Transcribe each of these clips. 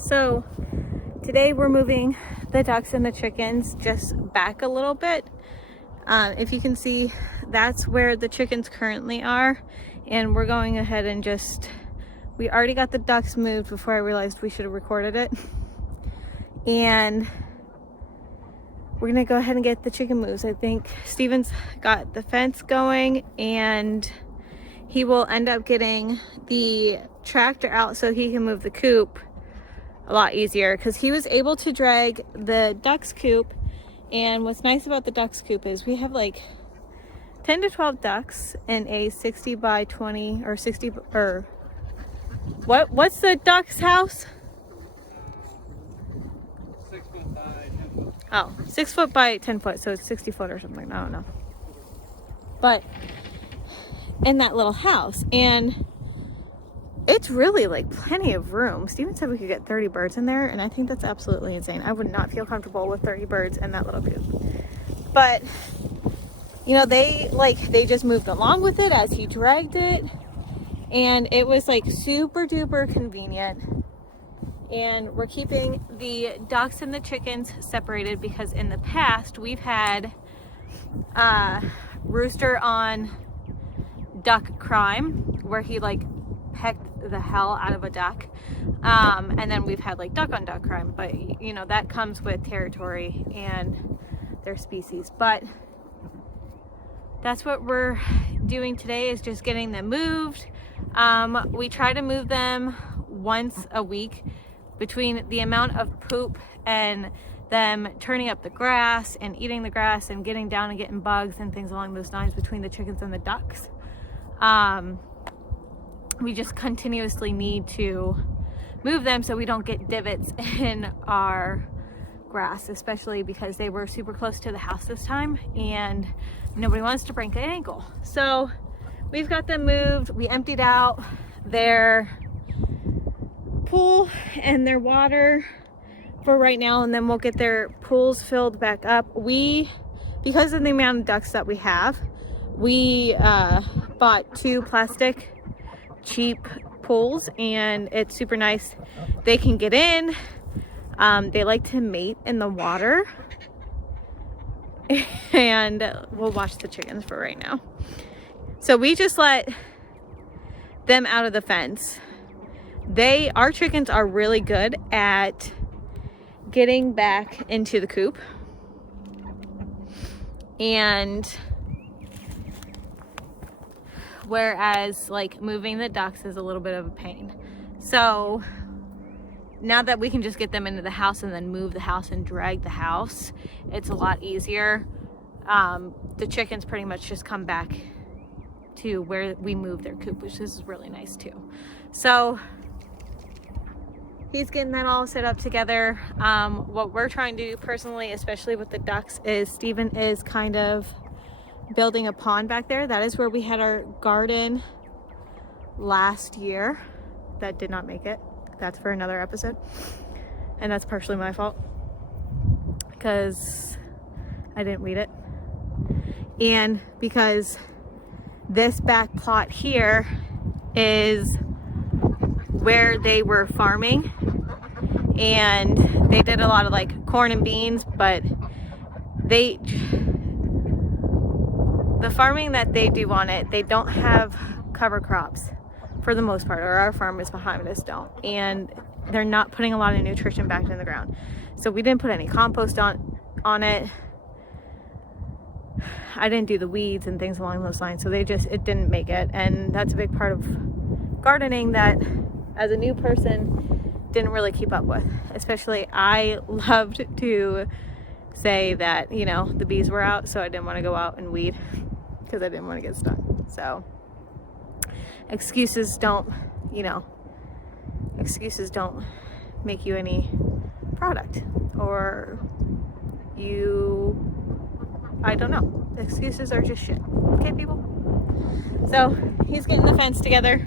So today we're moving the ducks and the chickens just back a little bit. If you can see, that's where the chickens currently are, and we're going ahead and we already got the ducks moved before I realized we should have recorded it. And we're gonna go ahead and get the chicken moves. I think Steven's got the fence going, and he will end up getting the tractor out so he can move the coop a lot easier, because he was able to drag the ducks coop. And what's nice about the ducks coop is we have like 10 to 12 ducks in a 60 by 20 or 60 or what's the duck's house? 6 foot by 10 foot. Oh, 6 foot by 10 foot, so it's 60 foot or something. I don't know. But in that little house, and it's really like plenty of room. Steven said we could get 30 birds in there, and I think that's absolutely insane. I would not feel comfortable with 30 birds in that little coop. But you know, they just moved along with it as he dragged it, and it was like super duper convenient. And we're keeping the ducks and the chickens separated because in the past we've had rooster on duck crime, where he like pecked the hell out of a duck, and then we've had like duck on duck crime, but you know, that comes with territory and their species. But that's what we're doing today, is just getting them moved. We try to move them once a week. Between the amount of poop and them turning up the grass and eating the grass and getting down and getting bugs and things along those lines between the chickens and the ducks, we just continuously need to move them so we don't get divots in our grass, especially because they were super close to the house this time and nobody wants to break an ankle. So we've got them moved. We emptied out their pool and their water for right now, and then we'll get their pools filled back up. Because of the amount of ducks that we have, we bought 2 plastic cheap pools, and it's super nice. They can get in. They like to mate in the water, and we'll watch the chickens for right now. So we just let them out of the fence. Our chickens are really good at getting back into the coop, and whereas like moving the ducks is a little bit of a pain. So now that we can just get them into the house and then move the house and drag the house, it's a lot easier. The chickens pretty much just come back to where we moved their coop, which is really nice too. So he's getting that all set up together. What we're trying to do personally, especially with the ducks, is Steven is kind of building a pond back there. That is where we had our garden last year. That did not make it. That's for another episode. And that's partially my fault, because I didn't weed it. And because this back plot here is where they were farming, and they did a lot of like corn and beans, but the farming that they do on it, they don't have cover crops for the most part, or our farmers behind us don't, and they're not putting a lot of nutrition back in the ground. So we didn't put any compost on it. I didn't do the weeds and things along those lines, so it didn't make it. And that's a big part of gardening that as a new person didn't really keep up with. Especially I loved to say that, you know, the bees were out, so I didn't want to go out and weed because I didn't want to get stung. So excuses don't make you any product, or I don't know. Excuses are just shit. Okay, people? So he's getting the fence together.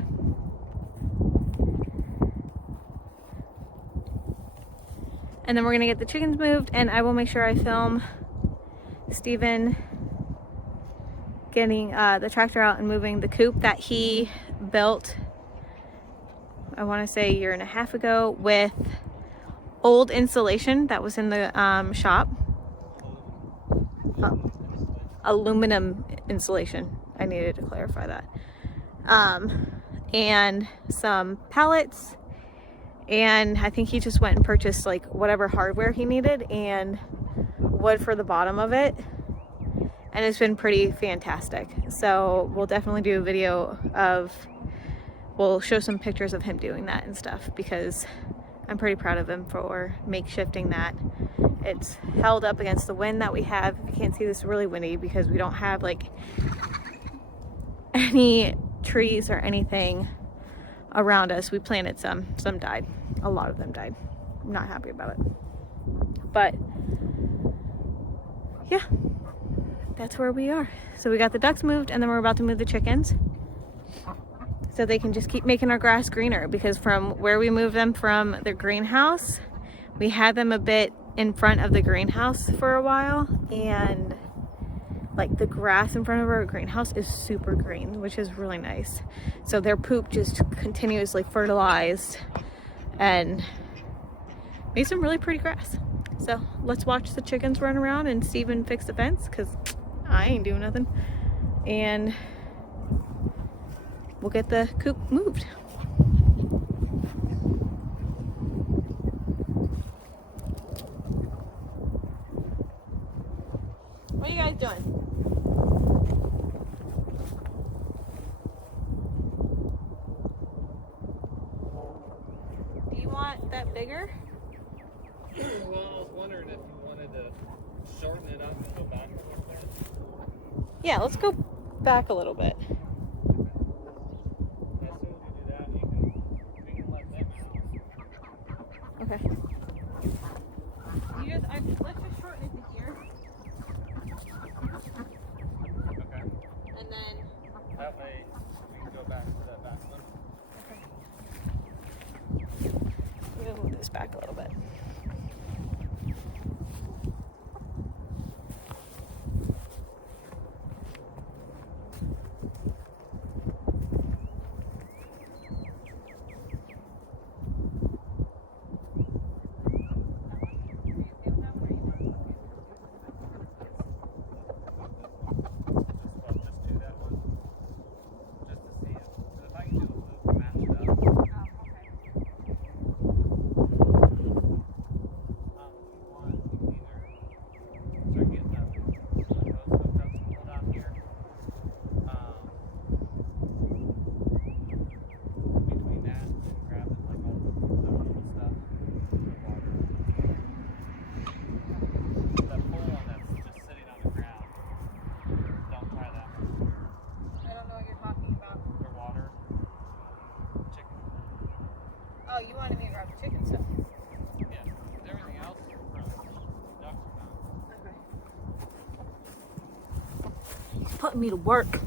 And then we're gonna get the chickens moved, and I will make sure I film Steven getting the tractor out and moving the coop that he built, I want to say a year and a half ago, with old insulation that was in the shop. Aluminum insulation. I needed to clarify that. And some pallets, and I think he just went and purchased like whatever hardware he needed and wood for the bottom of it, and it's been pretty fantastic. So we'll definitely do a video of, we'll show some pictures of him doing that and stuff, because I'm pretty proud of him for makeshifting that. It's held up against the wind that we have. You can't see this, really windy because we don't have like any trees or anything around us. We planted some died. A lot of them died. I'm not happy about it. But yeah, that's where we are. So we got the ducks moved, and then we're about to move the chickens so they can just keep making our grass greener, because from where we moved them from the greenhouse, we had them a bit in front of the greenhouse for a while, and like the grass in front of our greenhouse is super green, which is really nice. So their poop just continuously fertilized and made some really pretty grass. So let's watch the chickens run around and Steven fix the fence, because I ain't doing nothing. And we'll get the coop moved. What are you guys doing? Do you want that bigger? Well, I was wondering if you wanted to shorten it up and go back a little bit. Yeah, let's go back a little bit. As soon as you do that, we can let them out. Okay. Let's just shorten it to here. Okay. And then, That way we can go back to that back one. we're gonna move this back a little bit. Just do that one. Just to see it. So if I can do a loop, match it up. If you want, you can either start getting the hose hooked up and pulled out here. Between that and grabbing like all the little stuff, the water. That pole one that's just sitting on the ground, don't try that one. I don't know what you're talking about. For water, chicken. Oh, you wanted me to grab the chicken stuff. Yeah, everything else from ducks are done. He's putting me to work.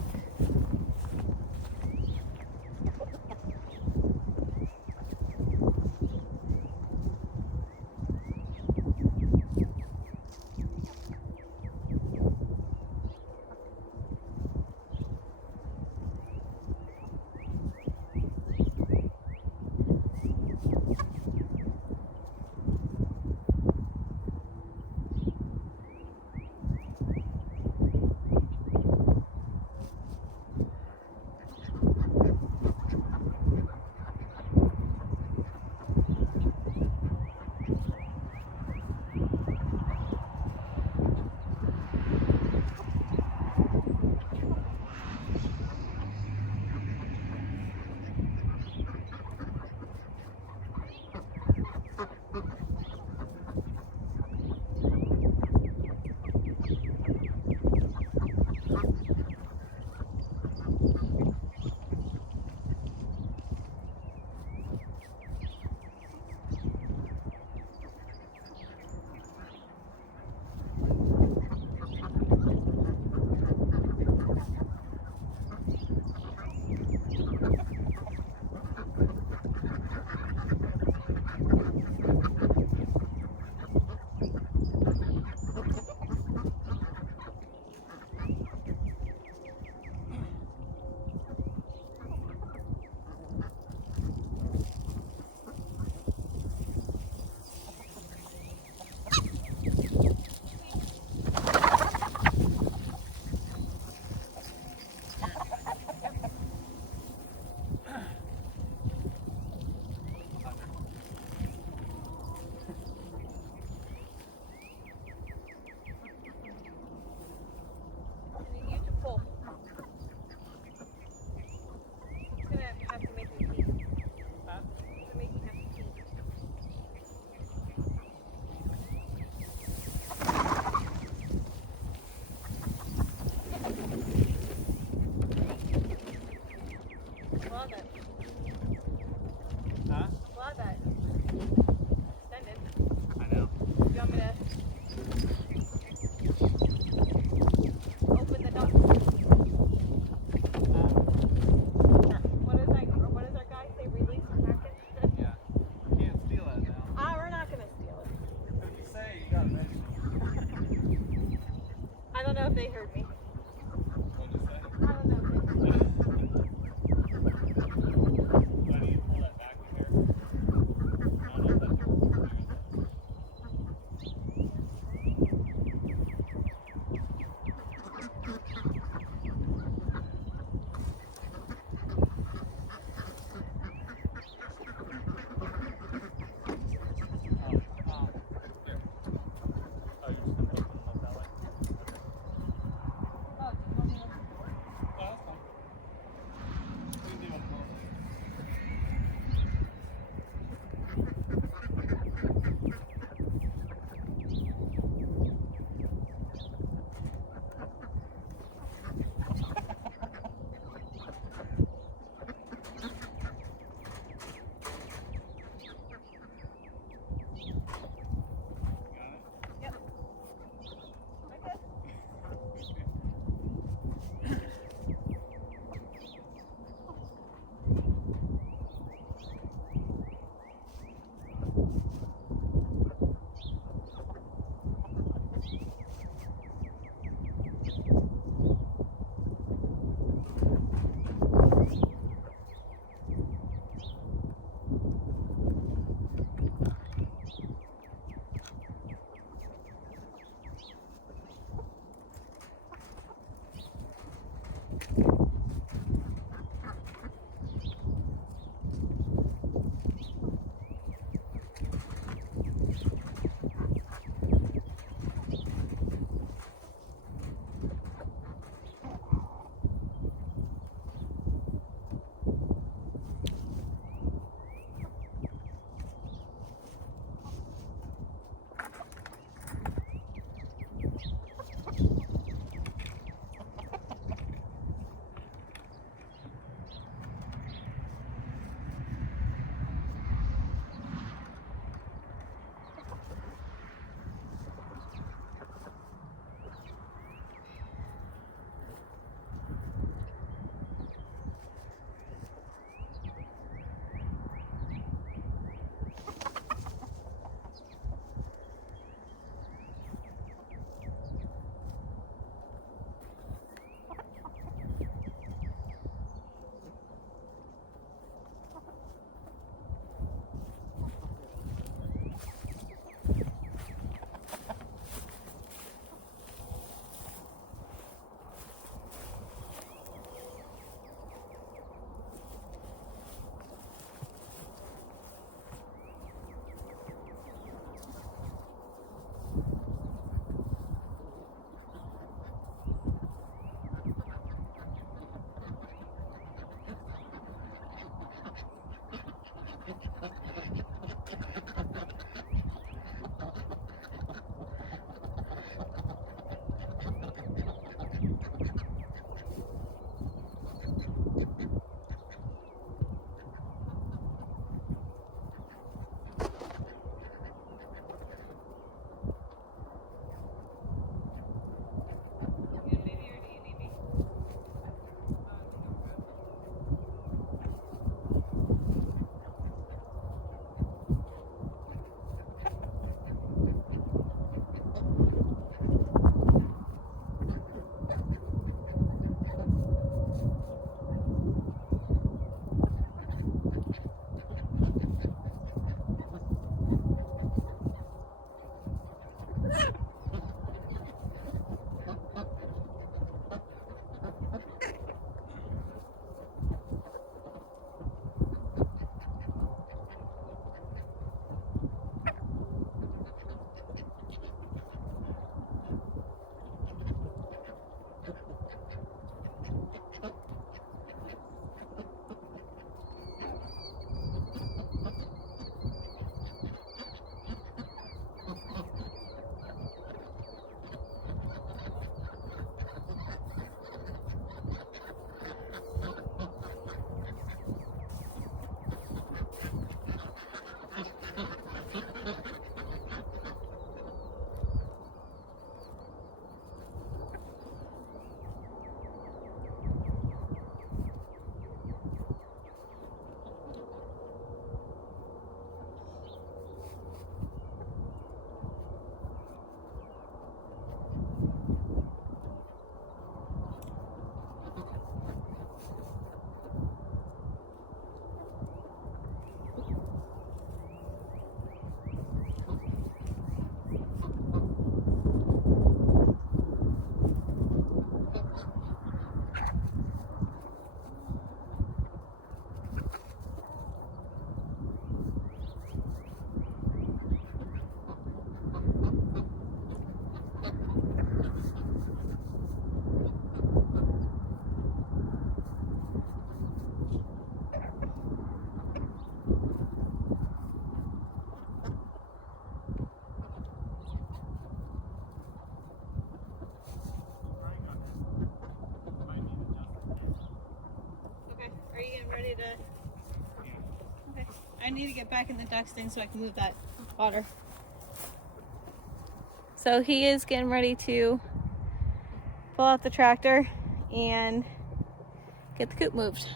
they heard me. What'd you say? I don't know. Why do you pull that back in here? I don't know if that door will do it. Here. Oh, you're just gonna open them up that way? Okay. need to get back in the ducks thing so I can move that water. So he is getting ready to pull out the tractor and get the coop moved.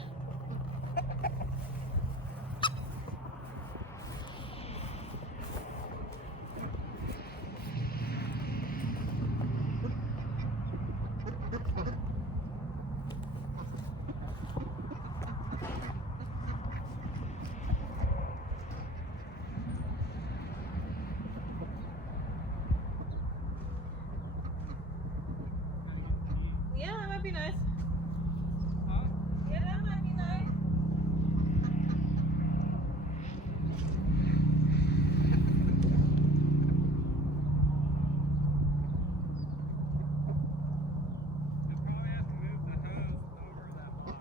Yeah, that might be nice. Huh? Yeah, that might be nice. You'll probably have to move the hose over that box.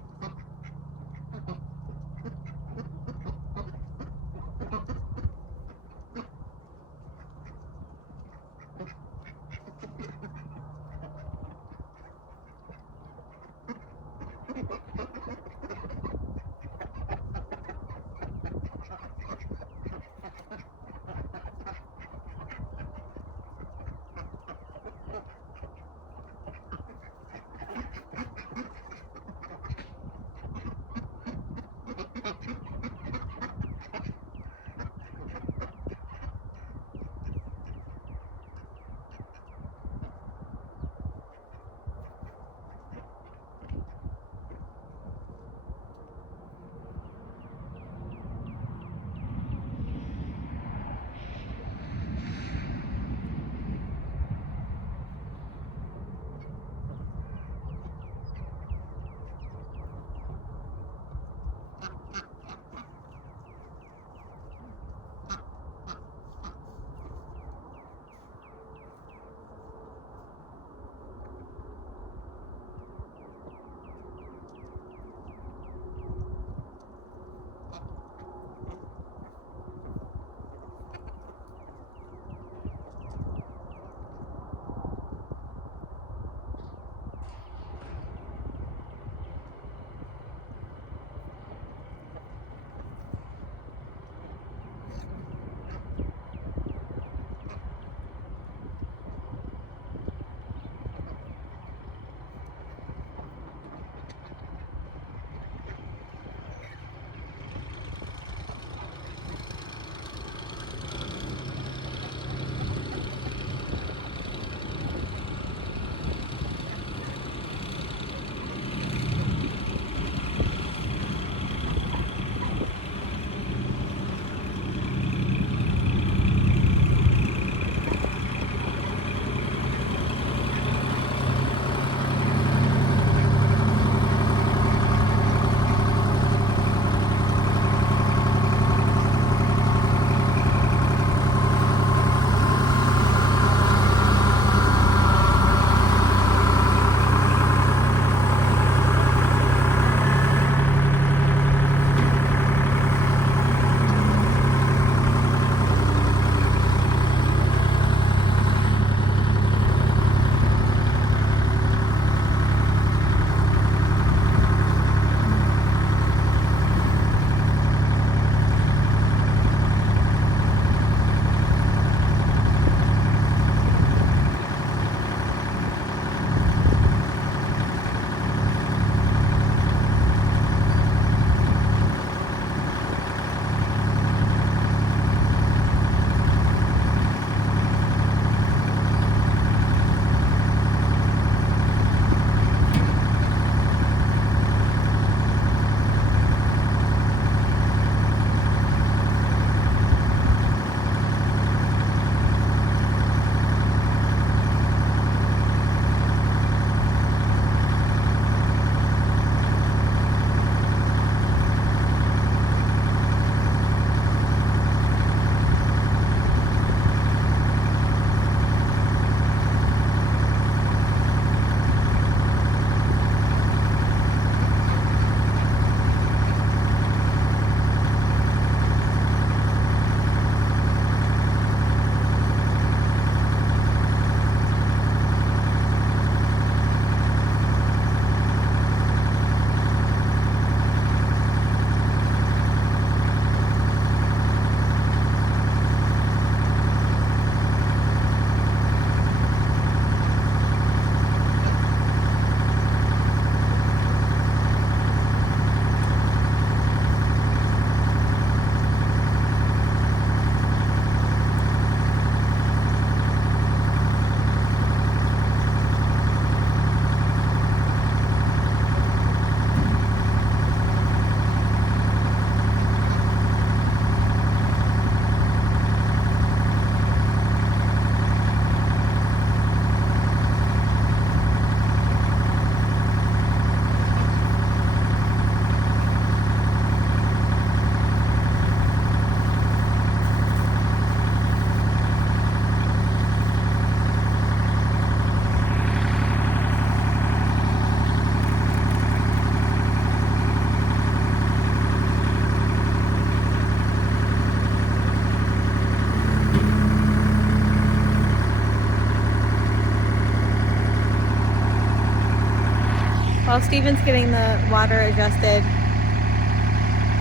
while Steven's getting the water adjusted,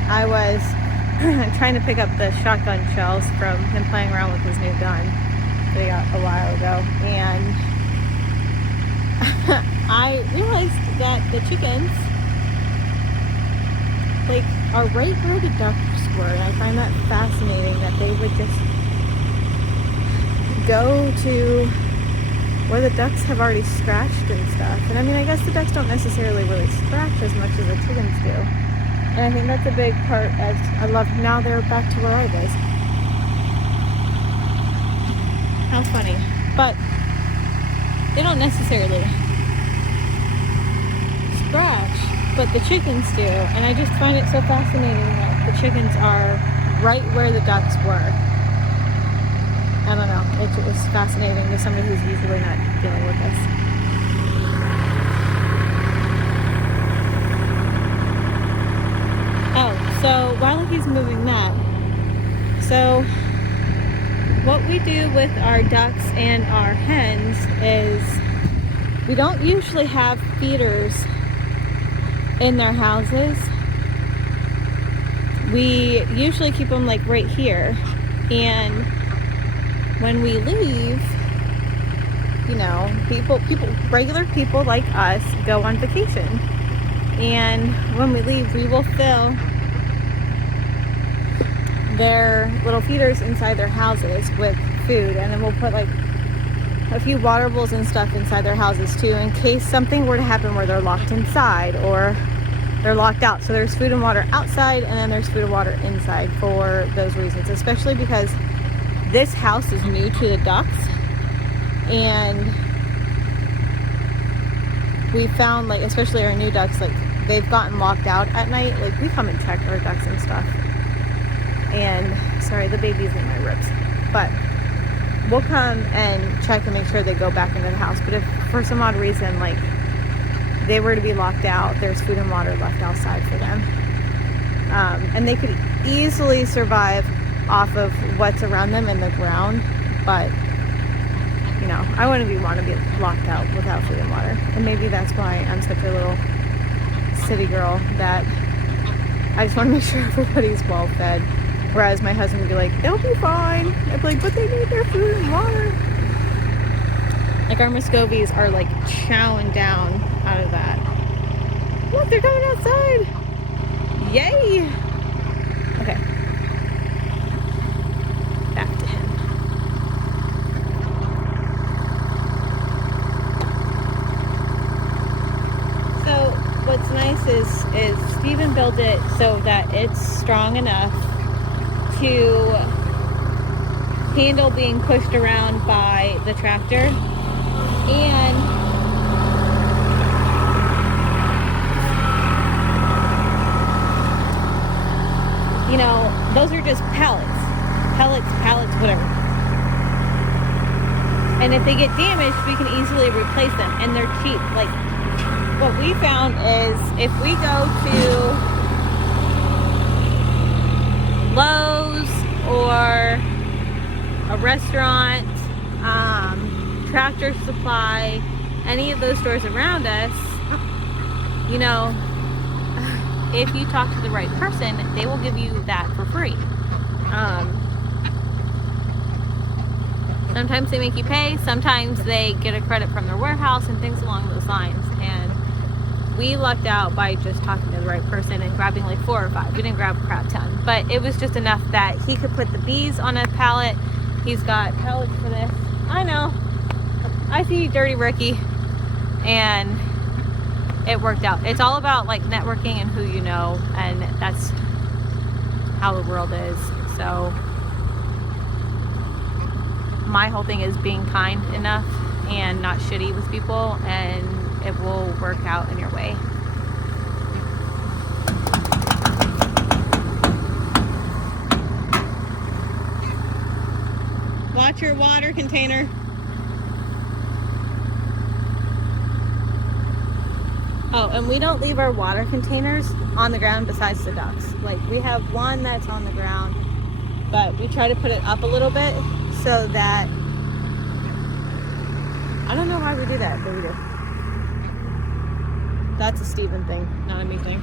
I was trying to pick up the shotgun shells from him playing around with his new gun that he got a while ago, and I realized that the chickens like are right where the ducks were, and I find that fascinating that they would just go to where the ducks have already scratched and stuff. And I mean, I guess the ducks don't necessarily really scratch as much as the chickens do. And I think that's a big part as I love, now they're back to where I was. How funny. But they don't necessarily scratch, but the chickens do. And I just find it so fascinating that the chickens are right where the ducks were. I don't know, it was fascinating to somebody who's usually not dealing with this. Oh, so while he's moving that, so what we do with our ducks and our hens is we don't usually have feeders in their houses. We usually keep them like right here, and when we leave, you know, regular people like us go on vacation. And when we leave, we will fill their little feeders inside their houses with food. And then we'll put like a few water bowls and stuff inside their houses too, in case something were to happen where they're locked inside or they're locked out. So there's food and water outside, and then there's food and water inside for those reasons, especially because this house is new to the ducks, and we found, like, especially our new ducks, like, they've gotten locked out at night. Like, we come and check our ducks and stuff. And, sorry, the baby's in my ribs. But we'll come and check and make sure they go back into the house. But if, for some odd reason, like, they were to be locked out, there's food and water left outside for them. And they could easily survive off of what's around them in the ground, but you know, I wouldn't want to be locked out without food and water. And maybe that's why I'm such a little city girl, that I just want to make sure everybody's well fed, whereas my husband would be like, they'll be fine. I'd be like, but they need their food and water. Like, our Muscovies are like chowing down out of that. Look, they're coming outside. Yay. Okay, back to him. So what's nice is Steven built it so that it's strong enough to handle being pushed around by the tractor, and you know, those are just pallets, whatever. And if they get damaged, we can easily replace them, and they're cheap. Like, what we found is if we go to Lowe's or a restaurant, Tractor Supply, any of those stores around us, you know, if you talk to the right person, they will give you that for free. Sometimes they make you pay, sometimes they get a credit from their warehouse and things along those lines. And we lucked out by just talking to the right person and grabbing like 4 or 5. We didn't grab a crap ton, but it was just enough that he could put the bees on a pallet. He's got pallets for this. I know, I see Dirty Ricky, and it worked out. It's all about like networking and who you know, and that's how the world is. So my whole thing is being kind enough and not shitty with people, and it will work out in your way. Watch your water container. Oh, and we don't leave our water containers on the ground besides the ducks. Like, we have one that's on the ground, but we try to put it up a little bit so that, I don't know why we do that, but we do. That's a Steven thing, not a me thing.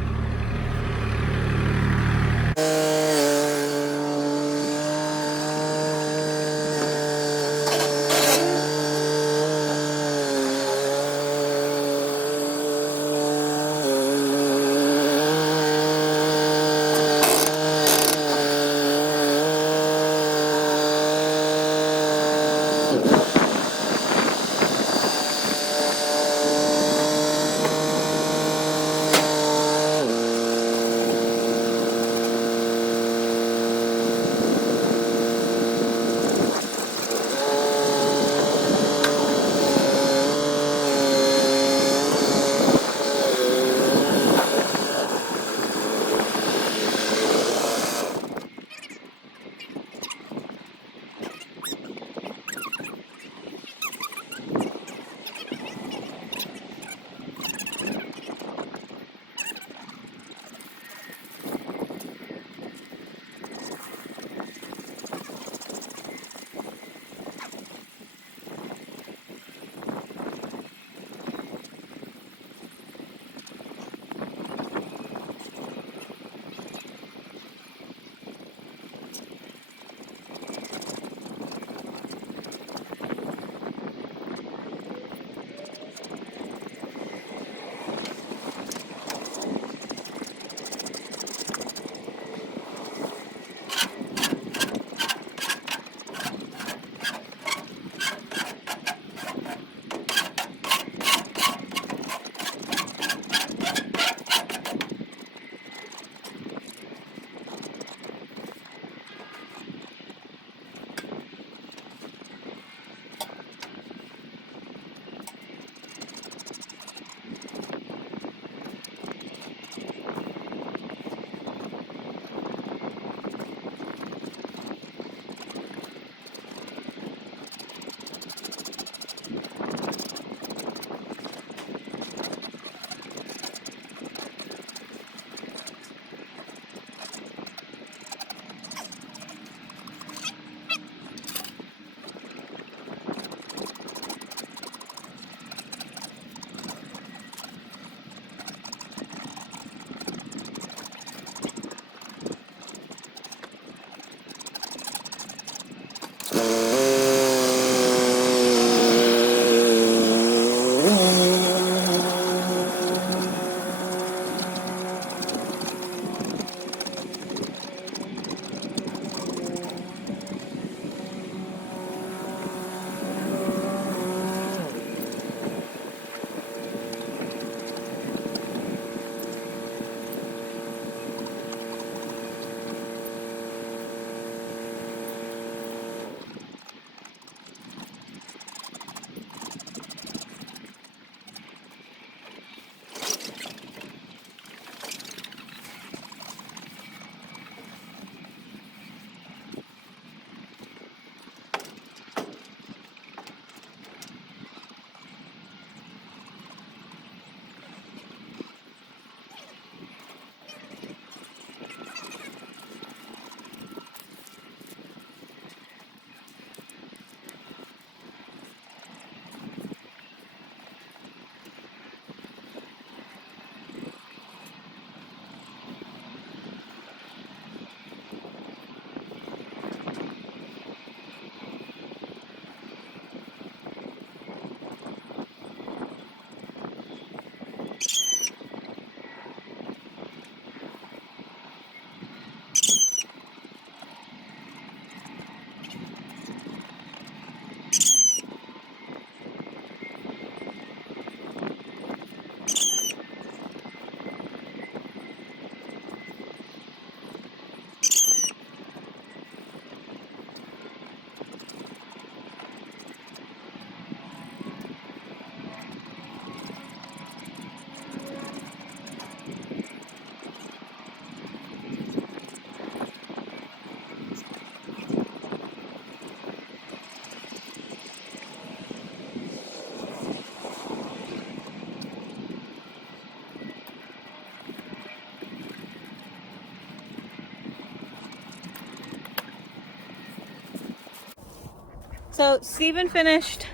So Steven finished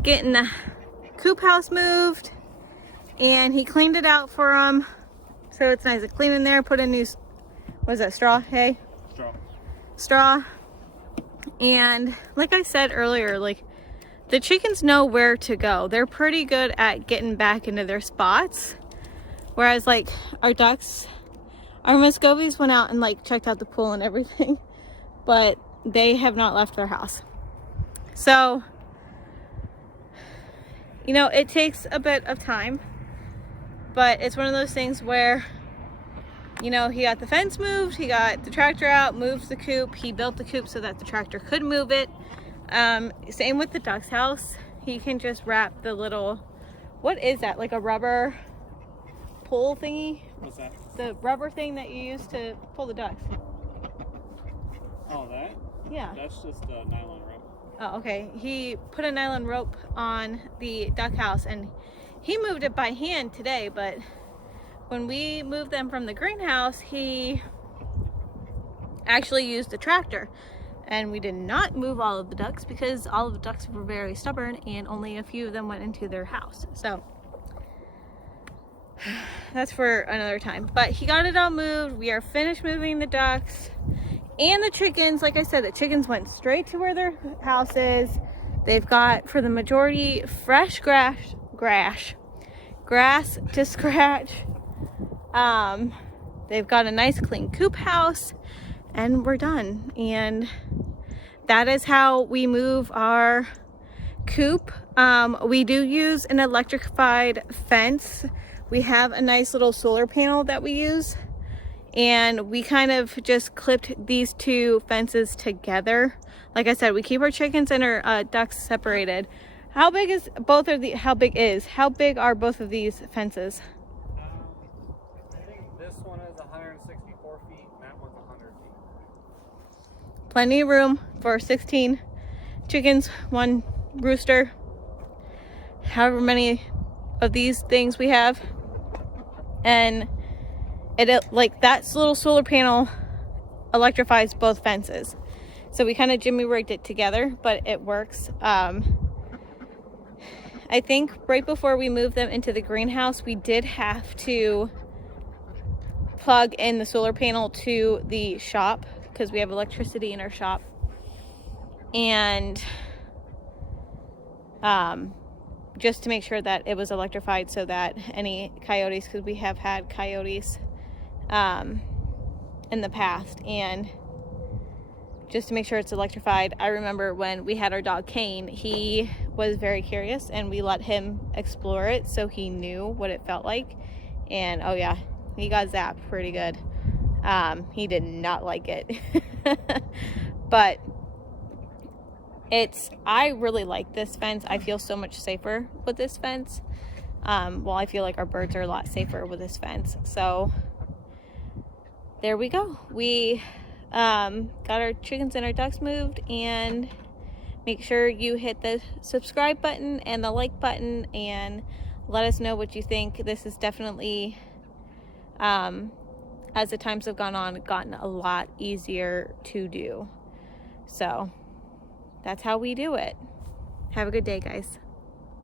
getting the coop house moved and he cleaned it out for them. So it's nice and clean in there. Put a new, what is that, straw hay? Straw. And like I said earlier, like the chickens know where to go. They're pretty good at getting back into their spots. Whereas like our ducks, our Muscovies went out and like checked out the pool and everything, but they have not left their house. So, you know, it takes a bit of time, but it's one of those things where, you know, he got the fence moved, he got the tractor out, moved the coop, he built the coop so that the tractor could move it. Same with the duck's house. He can just wrap the little, what is that, like a rubber pull thingy? What's that? The rubber thing that you use to pull the ducks. Oh, that? Yeah. That's just a nylon rope. Oh, okay. He put a nylon rope on the duck house and he moved it by hand today, but when we moved them from the greenhouse, he actually used the tractor, and we did not move all of the ducks because all of the ducks were very stubborn and only a few of them went into their house. So that's for another time, but he got it all moved. We are finished moving the ducks and the chickens. Like I said, the chickens went straight to where their house is. They've got, for the majority, fresh grass to scratch. They've got a nice clean coop house, and we're done. And that is how we move our coop. We do use an electrified fence. We have a nice little solar panel that we use, and we kind of just clipped these two fences together. Like I said, we keep our chickens and our ducks separated. How big are both of these fences? I think this one is 164 feet and that one's 100 feet. Plenty of room for 16 chickens, one rooster, however many of these things we have. And it like that little solar panel electrifies both fences. So we kind of jimmy rigged it together, but it works. I think right before we moved them into the greenhouse, we did have to plug in the solar panel to the shop because we have electricity in our shop. And just to make sure that it was electrified so that any coyotes, because we have had coyotes in the past, and just to make sure it's electrified. I remember when we had our dog Kane, he was very curious and we let him explore it so he knew what it felt like. And oh yeah, he got zapped pretty good. He did not like it. But I really like this fence. I feel so much safer with this fence. Well, I feel like our birds are a lot safer with this fence. So there we go. We got our chickens and our ducks moved, and make sure you hit the subscribe button and the like button and let us know what you think. This is definitely, as the times have gone on, gotten a lot easier to do. So that's how we do it. Have a good day, guys.